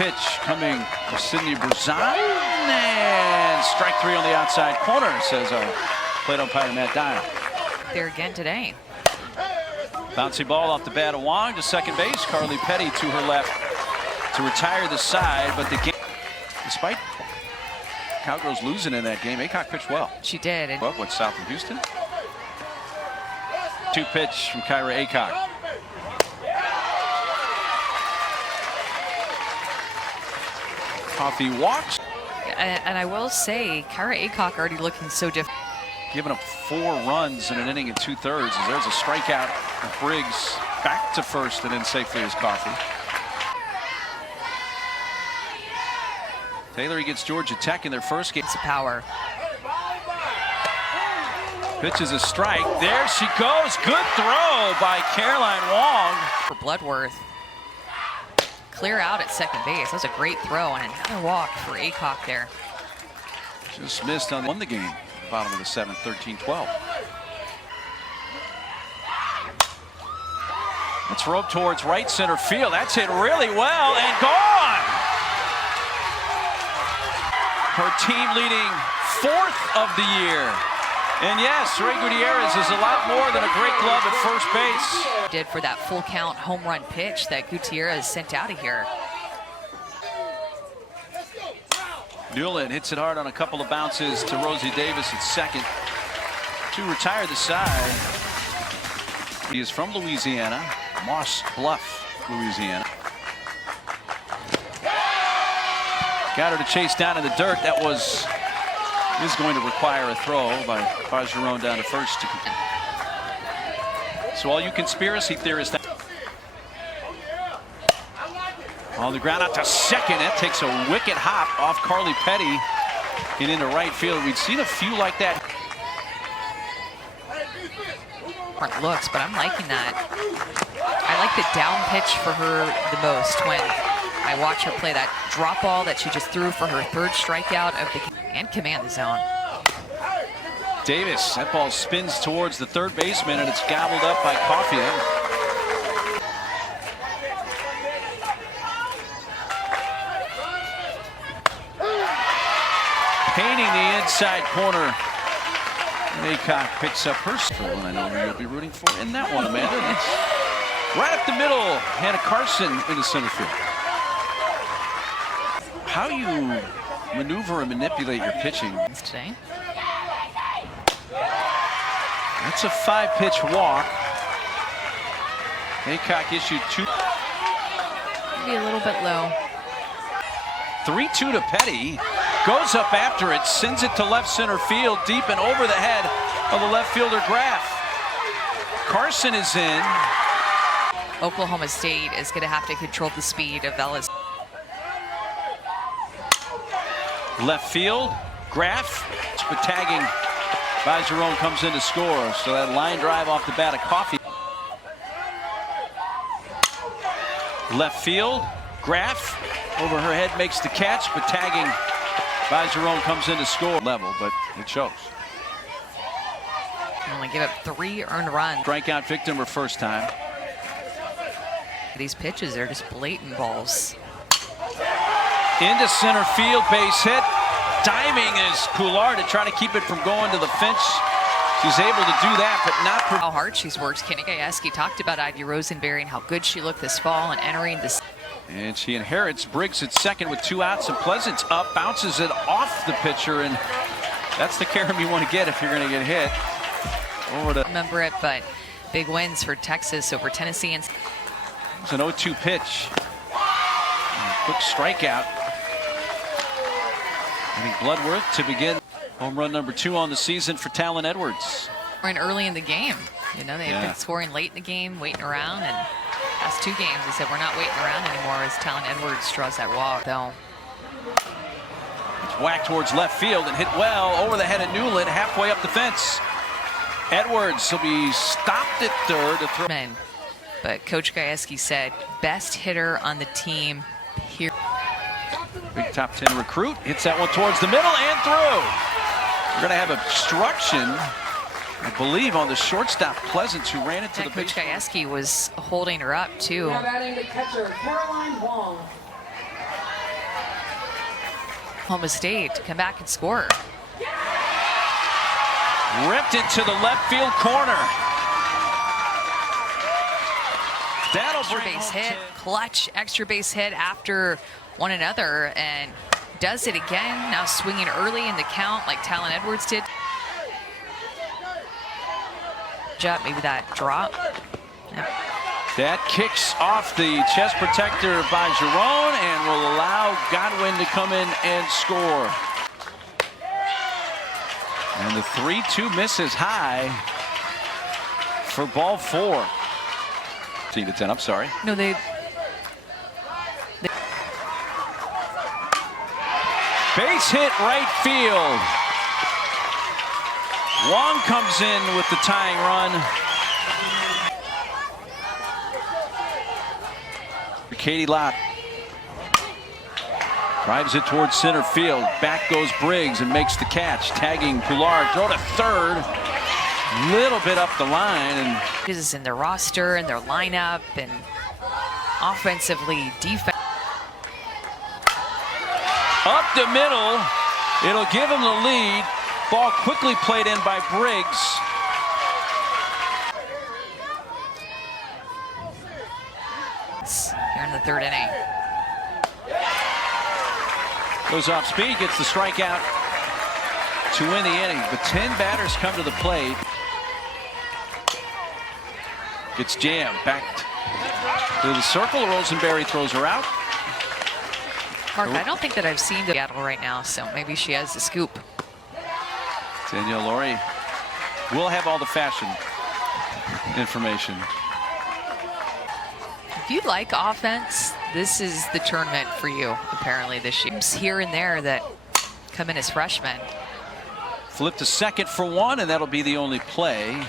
pitch coming from Sydney Berzon, and strike three on the outside corner, says our plate umpire Matt Dial. There again today. Bouncy ball off the bat of Wong to second base. Carly Petty to her left to retire the side, but the game, despite Cowgirls losing in that game, Aycock pitched well. She did. Well, what's south of Houston? Two pitch from Kyra Aycock. Coffee walks. And I will say, Kyra Aycock already looking so different. Giving up 4 runs in an inning and 2/3. As there's a strikeout of Briggs back to first and then safely as Coffee. Taylor against Georgia Tech in their first game. It's a power. Pitches a strike. There she goes. Good throw by Caroline Wong. For Bloodworth. Clear out at second base. That was a great throw and another walk for Aycock there. Just missed on won the game. Bottom of the 7th, 13-12. It's roped towards right center field. That's hit really well and gone. Her team leading 4th of the year. And yes, Ray Gutierrez is a lot more than a great glove at first base. Did for that full count home run pitch that Gutierrez sent out of here. Newland hits it hard on a couple of bounces to Rosie Davis at second to retire the side. He is from Louisiana, Moss Bluff, Louisiana. Got her to chase down in the dirt. That is going to require a throw by Bergeron down to first. So all you conspiracy theorists. On the ground out to second. That takes a wicked hop off Carly Petty and into right field. We'd seen a few like that. Different looks, but I'm liking that. I like the down pitch for her the most when I watch her play that drop ball that she just threw for her 3rd strikeout of the game and command the zone. Davis, that ball spins towards the 3rd baseman and it's gobbled up by Coffey. Painting the inside corner. Aycock picks up her stroll, and I know who you'll be rooting for in that one, Amanda. That's right up the middle. Hannah Carson into center field. How you maneuver and manipulate your pitching Today. That's a 5-pitch walk. Aycock issued 2. Maybe a little bit low. 3-2 to Petty. Goes up after it, sends it to left center field, deep and over the head of the left fielder Graff. Carson is in. Oklahoma State is going to have to control the speed of LSU. Left field, Graff, but tagging Bergeron comes in to score. So that line drive off the bat of Coffey. Left field, Graff over her head makes the catch, but tagging Bergeron comes in to score. Level, but it shows. Only give up 3 earned runs. Strikeout victim her first time. These pitches are just blatant balls. Into center field, base hit. Diving is Couillard to try to keep it from going to the fence. She's able to do that, but not how hard she's worked. Kenny Gajewski talked about Ivy Rosenberry and how good she looked this fall and entering this. And she inherits Briggs at second with 2 outs, and Pleasant's up, bounces it off the pitcher, and that's the carom you want to get if you're going to get hit. Over to remember it, but big wins for Texas over Tennessee. And it's an 0-2 pitch. Quick strikeout. I think Bloodworth to begin home run number 2 on the season for Talon Edwards. Early in the game, you know, they've been scoring late in the game, waiting around, and last 2 games they said we're not waiting around anymore as Talon Edwards draws that walk. Though it's whacked towards left field and hit well over the head of Newland, halfway up the fence. Edwards will be stopped at third to throw. But Coach Gajewski said best hitter on the team. Here. Big top 10 recruit hits that one towards the middle and through. We're going to have obstruction, I believe, on the shortstop Pleasant, who ran into the Coach base. Gajewski was holding her up too. Now batting the catcher, Caroline Wong. Oklahoma State to come back and score. Ripped into the left field corner. That'll Extra bring base home hit, clutch extra base hit after one another, and does it again. Now swinging early in the count like Talon Edwards did. Maybe that drop. Yep. That kicks off the chest protector by Jerome and will allow Godwin to come in and score. And the 3-2 misses high for ball 4. 10-10, I'm sorry. No, they Base hit right field. Wong comes in with the tying run. Katie Lott drives it towards center field. Back goes Briggs and makes the catch, tagging Poulard. Throw to third. Little bit up the line, and this is in their roster and their lineup and offensively, defense. Up the middle. It'll give him the lead. Ball quickly played in by Briggs. Here in the third inning. Goes off speed, gets the strikeout to win the inning. But 10 batters come to the plate. Gets jammed back to the circle. Rosenberry throws her out. Mark, I don't think that I've seen Seattle right now, so maybe she has the scoop. Danielle Laurie will have all the fashion information. If you like offense, this is the tournament for you, apparently, this year. Here and there that come in as freshmen. Flip to second for one, and that'll be the only play.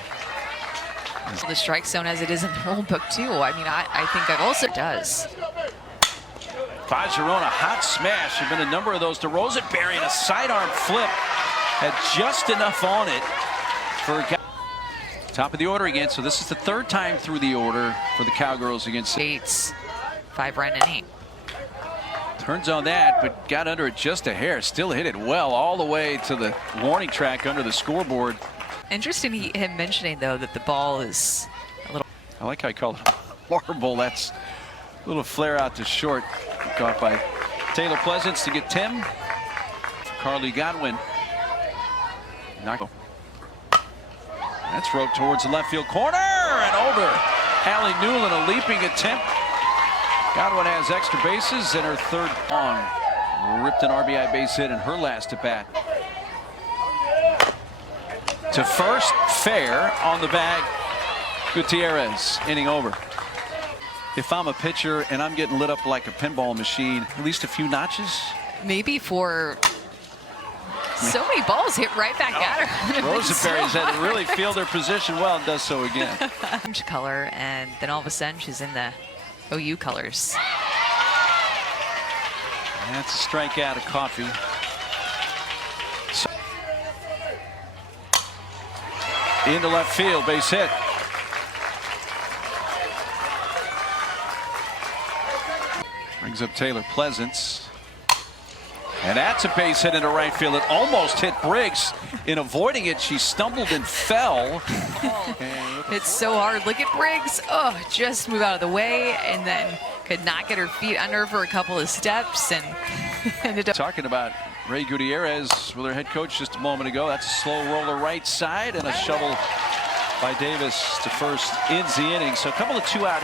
The strike zone as it is in the rule book, too. I mean, I think I've also does. Fajarona, hot smash. There have been a number of those to Rosenberry, and a sidearm flip. Had just enough on it for top of the order again. So this is the third time through the order for the Cowgirls against States. 5-run inning. Turns on that, but got under it just a hair. Still hit it well all the way to the warning track under the scoreboard. Interesting him mentioning, though, that the ball is a little... I like how he called it horrible. That's a little flare out to short. Caught by Taylor Pleasance to get Tim. Carly Godwin. That's roped towards the left field corner and over. Allie Newland, a leaping attempt. Godwin has extra bases and her third long. Ripped an RBI base hit in her last at bat. To first, fair on the bag. Gutierrez, inning over. If I'm a pitcher and I'm getting lit up like a pinball machine, at least a few notches. Maybe for so many balls hit right back at her. Rosenberry's had to really feel their position well and does so again. Orange color, and then all of a sudden she's in the OU colors. That's a strikeout of Coffee. So, into left field, base hit. Brings up Taylor Pleasance. And that's a base hit into right field. It almost hit Briggs. In avoiding it, she stumbled and fell. It's so hard. Look at Briggs. Oh, just move out of the way, and then could not get her feet under for a couple of steps, and ended up talking about Ray Gutierrez with her head coach just a moment ago. That's a slow roller right side and a shovel by Davis to first ends the inning. So a couple of 2 out.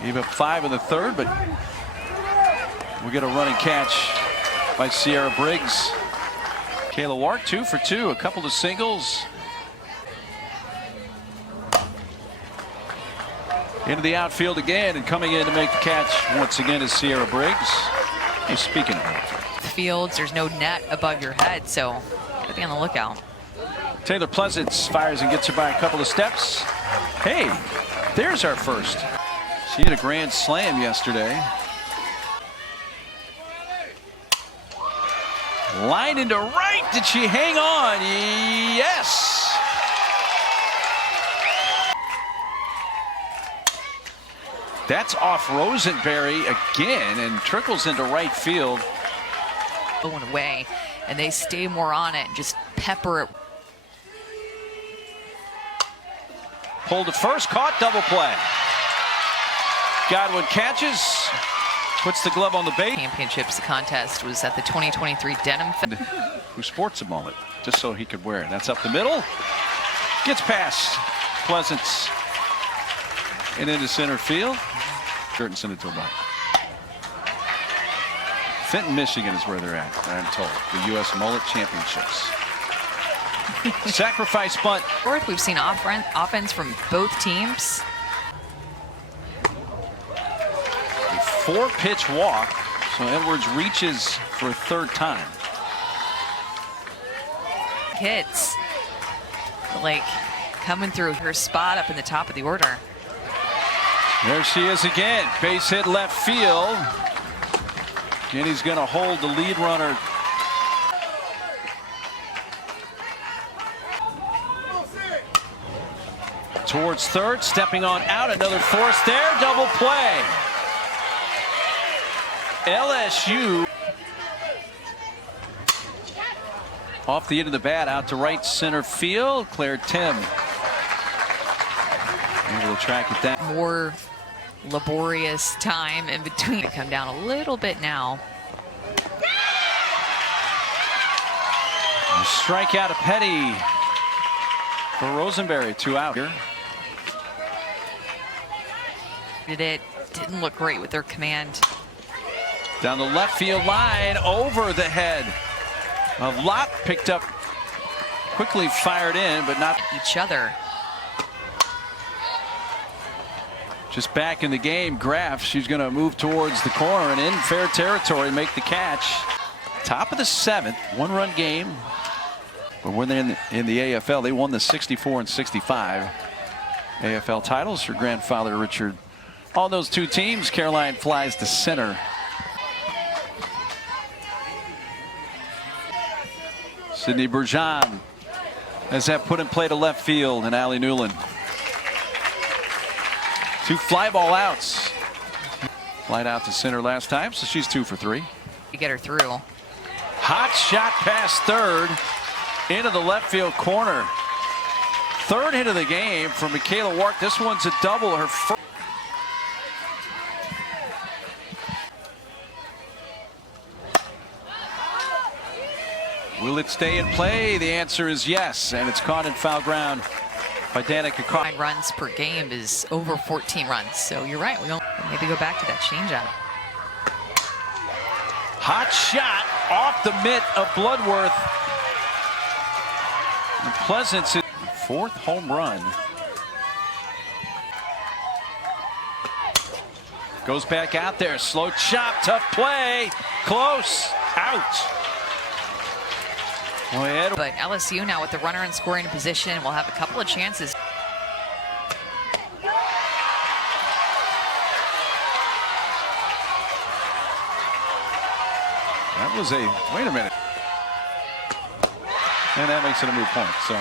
Gave up 5 in the third, but we'll get a running catch by Sierra Briggs. Kayla Wark 2 for 2, a couple of singles. Into the outfield again, and coming in to make the catch once again is Sierra Briggs. Hey, speaking of fields, there's no net above your head, so gotta be on the lookout. Taylor Pleasance fires and gets her by a couple of steps. Hey, there's our first. She hit a grand slam yesterday. Line into right. Did she hang on? Yes. That's off Rosenberry again and trickles into right field. Going away, and they stay more on it and just pepper it. Pulled to first, caught, double play. Godwin catches, puts the glove on the base. Championships contest was at the 2023 Denim Who sports a mullet just so he could wear it. That's up the middle. Gets past Pleasance and into center field. Curtin sent it to him out. Fenton, Michigan is where they're at, I'm told. The U.S. Mullet Championships. Sacrifice bunt. Fourth, we've seen offense from both teams. A 4-pitch walk, so Edwards reaches for a third time. Hits, like coming through her spot up in the top of the order. There she is again. Base hit left field. And he's going to hold the lead runner. Towards third, stepping on out, another force there, double play. LSU off the end of the bat, out to right center field. Claire Tim able to track it down. More laborious time in between. Come down a little bit now. A strikeout of Petty for Rosenberry, 2 out here. Didn't look great with their command. Down the left field line, over the head of Lott, picked up, quickly fired in, but not Each other. just back in the game. Graff, she's going to move towards the corner and in fair territory, make the catch. Top of the 7th, 1-run game. But when they're in the AFL, they won the 64 and 65 AFL titles. Her grandfather, Richard, on those 2 teams. Caroline flies to center. Sydney Bergeron has that put in play to left field, and Allie Newland. 2 fly ball outs. Flied out to center last time, so she's 2 for 3. You get her through. Hot shot past third into the left field corner. 3rd hit of the game for Michaela Wark. This one's a double. Her first. Will it stay in play? The answer is yes, and it's caught in foul ground by Danica Carr. 9 runs per game is over 14 runs, so you're right. We'll maybe go back to that changeup. Hot shot off the mitt of Bloodworth. And Pleasance, 4th home run. Goes back out there, slow chop, tough play, close, out. But LSU now with the runner in scoring position will have a couple of chances. That was wait a minute. And that makes it a moot point. So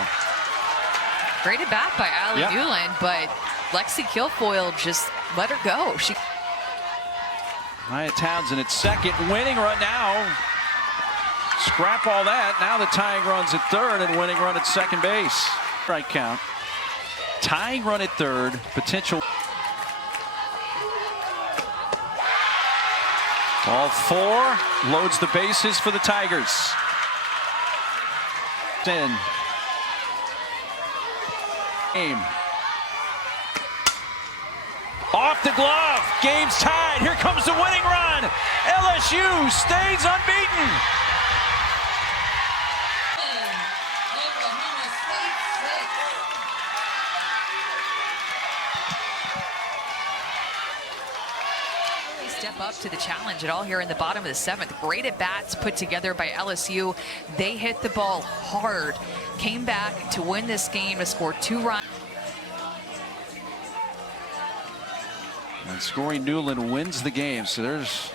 Great at bat by Allie Newland, but Lexi Kilfoyle just let her go. Maya Townsend at second, winning run now. Scrap all that. Now the tying run's at third and winning run at second base. Strike count. Tying run at third. Potential. Ball 4 loads the bases for the Tigers. In. Game. Off the glove. Game's tied. Here comes the winning run. LSU stays unbeaten. Step up to the challenge at all here in the bottom of the 7th. Great at bats put together by LSU. They hit the ball hard, came back to win this game to score 2 runs. And scoring Newland wins the game. So there's